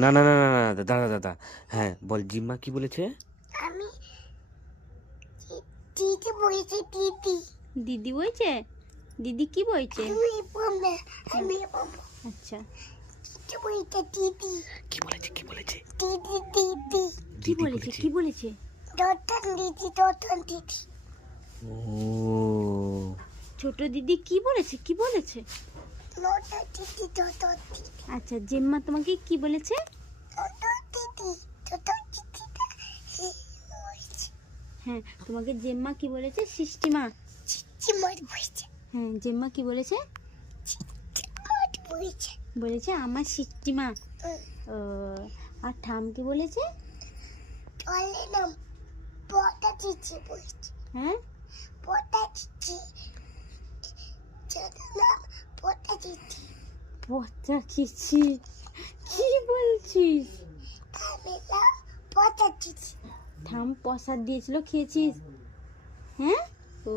না না না না না, দাদা দাদা, হ্যাঁ বল, জিম্মা কি বলেছে? আমি দিদি বলেছি, দিদি। দিদি বলছে? দিদি কি বলছে? আমি বলবো, আমি বলবো। আচ্ছা, দিদি বলেছে, দিদি। কি বলেছে, কি বলেছে? দিদি, দিদি। কি বলেছে, কি বলেছে? দর্শন দিদি, দর্শন দিদি। ও ছোট দিদি কি বলেছে, কি বলেছে? দর্শন দিদি, দর্শন দিদি। আচ্ছা, জেম্মা তোমাকে কি বলেছে? দর্শন দিদি, দর্শন দিদিটা বলেছে। হ্যাঁ, তোমাকে জেম্মা কি বলেছে? সিস্টিমা। চিমার বলেছে, হ্যাঁ, জেম্মা কি বলেছে? চিমার বলেছে। বলেছে আমার সিস্টিমা। ও, আর ঠাম কি বলেছে? চলে নাম পটা দিদি বলেছে। হ্যাঁ, পটা দিদি, চলে নাম পটা দিদি। পচা খিচি, কি বলছিস? আমি নাম পটা দিদি। ঠাম প্রসাদ দিয়েছিল, খেয়েছিস? হ্যাঁ, ও